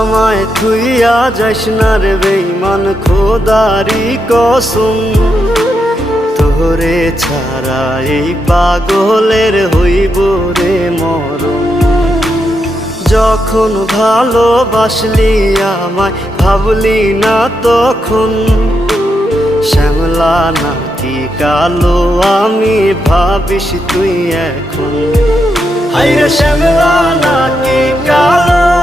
আমায় থুইয়া যাস না রে বেঈমান, খোদারি কসম। তোরে ছাড়া এই পাগলের হইব রে মরণ। যখন ভালোবাসলি আমায় ভাবলি না তখন, শ্যামলা নাকি কালো আমি ভাবিস তুই এখন। হায়রে শ্যামলা নাকি কালো